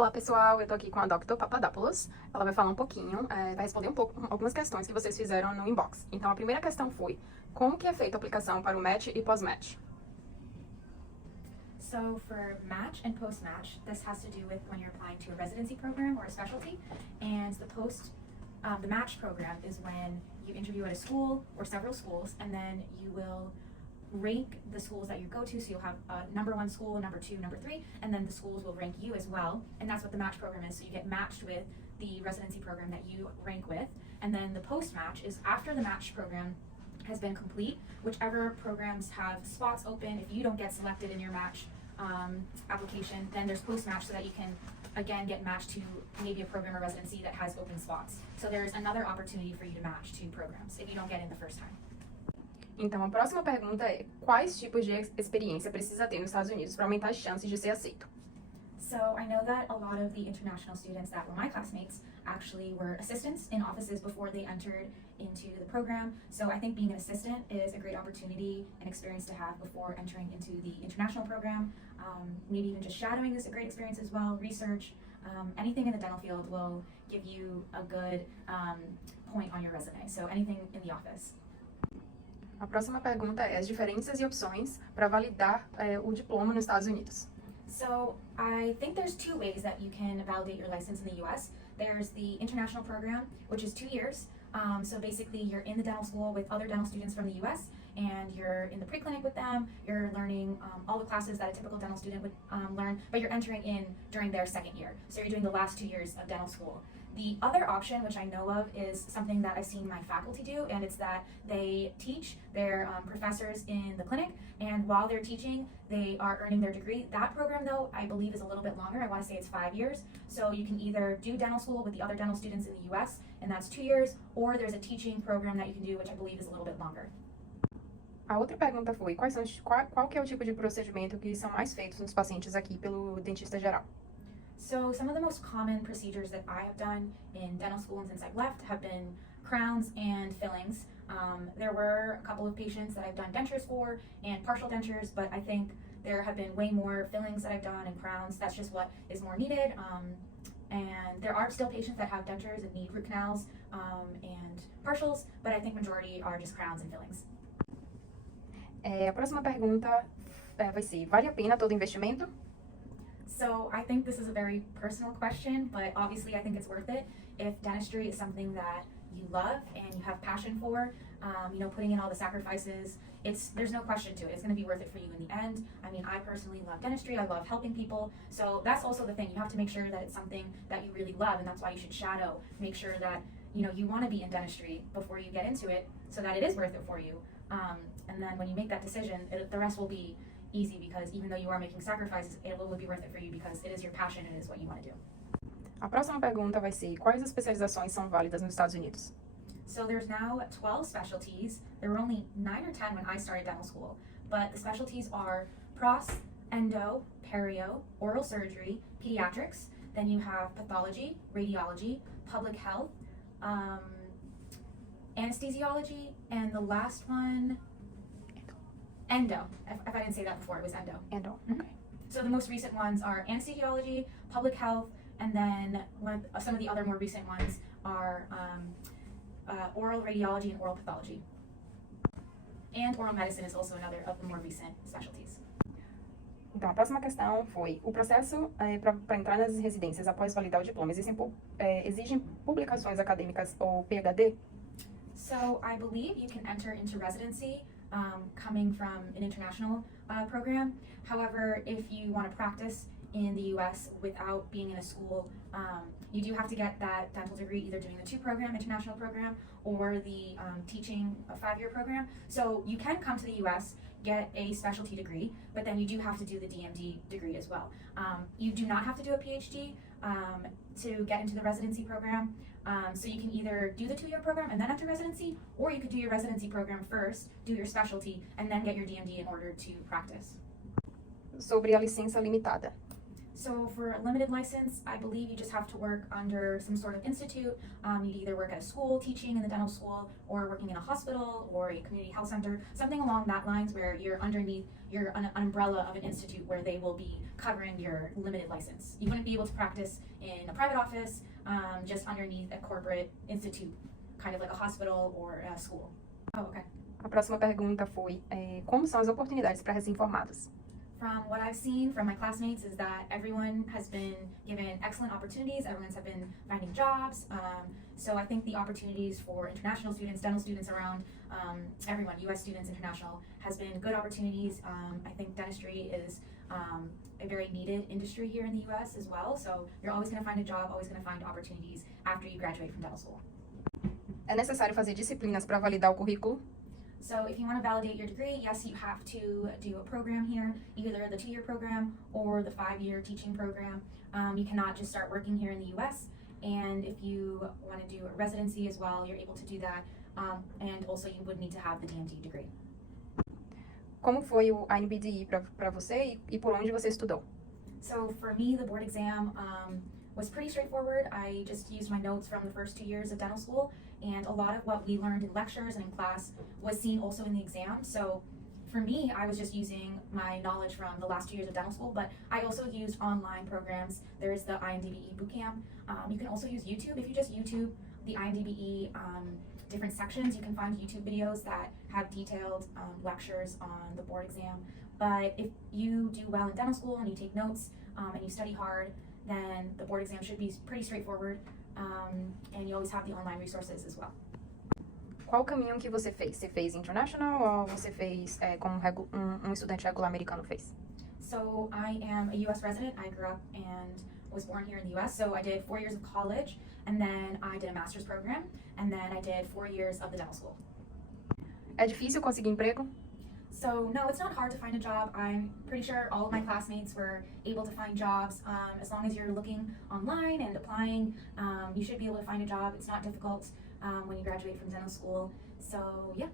Olá pessoal, eu tô aqui com a Dr. Papadopoulos. Ela vai falar um pouquinho, vai responder algumas questões que vocês fizeram no inbox. Então a primeira questão foi, como que é feita a aplicação para o match e pós-match? So for match and post-match, this has to do with when you're applying to a residency program or a specialty, and the match program is when you interview at a school or several schools, and then you will rank the schools that you go to, so you'll have number one school, number two, number three, and then the schools will rank you as well, and that's what the match program is. So you get matched with the residency program that you rank with, and then the post-match is after the match program has been complete, whichever programs have spots open. If you don't get selected in your match application, then there's post-match so that you can again get matched to maybe a program or residency that has open spots. So there's another opportunity for you to match to programs if you don't get in the first time. Então a próxima pergunta é, quais tipos de experiência precisa ter nos Estados Unidos para aumentar as chances de ser aceito? So I know that a lot of the international students that were my classmates actually were assistants in offices before they entered into the program. So I think being an assistant is a great opportunity and experience to have before entering into the international program. Maybe even just shadowing is a great experience as well. Research, anything in the dental field will give you a good point on your resume. So anything in the office. A próxima pergunta é as diferenças e opções para validar o diploma nos Estados Unidos. So I think there's two ways that you can validate your license in the US. There's the international program, which is 2 years. So basically you're in the dental school with other dental students from the US, and you're in the pre-clinic with them. You're learning all the classes that a typical dental student would learn, but you're entering in during their second year. So you're doing the last 2 years of dental school. The other option, which I know of, is something that I've seen my faculty do, and it's that they teach their professors in the clinic, and while they're teaching, they are earning their degree. That program, though, I believe is a little bit longer. I want to say it's 5 years. So you can either do dental school with the other dental students in the US, and that's 2 years, or there's a teaching program that you can do, which I believe is a little bit longer. A outra pergunta foi, qual que é o tipo de procedimento que são mais feitos nos pacientes aqui pelo dentista geral? So some of the most common procedures that I have done in dental school and since I've left have been crowns and fillings. There were a couple of patients that I've done dentures for and partial dentures, but I think there have been way more fillings that I've done and crowns. That's just what is more needed. And there are still patients that have dentures and need root canals and partials, but I think majority are just crowns and fillings. A próxima pergunta vai ser, vale a pena todo investimento? So I think this is a very personal question, but obviously I think it's worth it. If dentistry is something that you love and you have passion for, putting in all the sacrifices, there's no question to it. It's going to be worth it for you in the end. I mean, I personally love dentistry. I love helping people. So that's also the thing. You have to make sure that it's something that you really love, and that's why you should shadow. Make sure that, you want to be in dentistry before you get into it so that it is worth it for you. And then when you make that decision, the rest will be easy, because even though you are making sacrifices, it will be worth it for you because it is your passion and it is what you want to do. A próxima pergunta vai ser, quais especializações são válidas nos Estados Unidos? So there's now 12 specialties. There were only 9 or 10 when I started dental school, but the specialties are pros, endo, perio, oral surgery, pediatrics. Then you have pathology, radiology, public health, anesthesiology, and the last one, endo. If I didn't say that before, it was endo. Endo, okay. So the most recent ones are anesthesiology, public health, and then some of the other more recent ones are oral radiology and oral pathology. And oral medicine is also another of the more recent specialties. Então, a próxima questão foi, o processo para entrar nas residências após validar o diploma exigem publicações acadêmicas ou PhD? So I believe you can enter into residency coming from an international program. However, if you want to practice in the US without being in a school, you do have to get that dental degree either doing the 2 program, international program, or the teaching a 5-year program. So you can come to the US, get a specialty degree, but then you do have to do the DMD degree as well. You do not have to do a PhD to get into the residency program. So you can either do the 2-year program and then enter residency, or you could do your residency program first, do your specialty, and then get your DMD in order to practice. Sobre a licença limitada. So for a limited license, I believe you just have to work under some sort of institute. You'd either work at a school teaching in the dental school, or working in a hospital or a community health center, something along that lines where you're underneath an umbrella of an institute where they will be covering your limited license. You wouldn't be able to practice in a private office, just underneath a corporate institute, kind of like a hospital or a school. Oh, okay. A próxima pergunta foi, como são as oportunidades para recém-formados? From what I've seen from my classmates is that everyone has been given excellent opportunities. Everyone's have been finding jobs. So I think the opportunities for international students, dental students around, everyone, US students, international, has been good opportunities. I think dentistry is a very needed industry here in the US as well. So you're always going to find a job, always going to find opportunities after you graduate from dental school. É necessário fazer disciplinas para validar o currículo? So if you want to validate your degree, yes, you have to do a program here, either the 2-year program or the 5-year teaching program. You cannot just start working here in the US. And if you want to do a residency as well, you're able to do that. And also you would need to have the DMD degree. Como foi o INBDE para você e por onde você estudou? So for me, the board exam was pretty straightforward. I just used my notes from the first 2 years of dental school, and a lot of what we learned in lectures and in class was seen also in the exam. So for me, I was just using my knowledge from the last 2 years of dental school, but I also used online programs. There's the INDBE bootcamp. You can also use YouTube. If you just YouTube the INDBE different sections, you can find YouTube videos that have detailed lectures on the board exam. But if you do well in dental school and you take notes and you study hard, then the board exam should be pretty straightforward, and you always have the online resources as well. Qual o caminho que você fez? Você fez international ou você fez como estudante regular americano fez? So I am a US resident. I grew up and was born here in the US. So I did 4 years of college, and then I did a master's program, and then I did 4 years of the dental school. É difícil conseguir emprego? So no, it's not hard to find a job. I'm pretty sure all of my classmates were able to find jobs. As long as you're looking online and applying, you should be able to find a job. It's not difficult when you graduate from dental school. So yeah.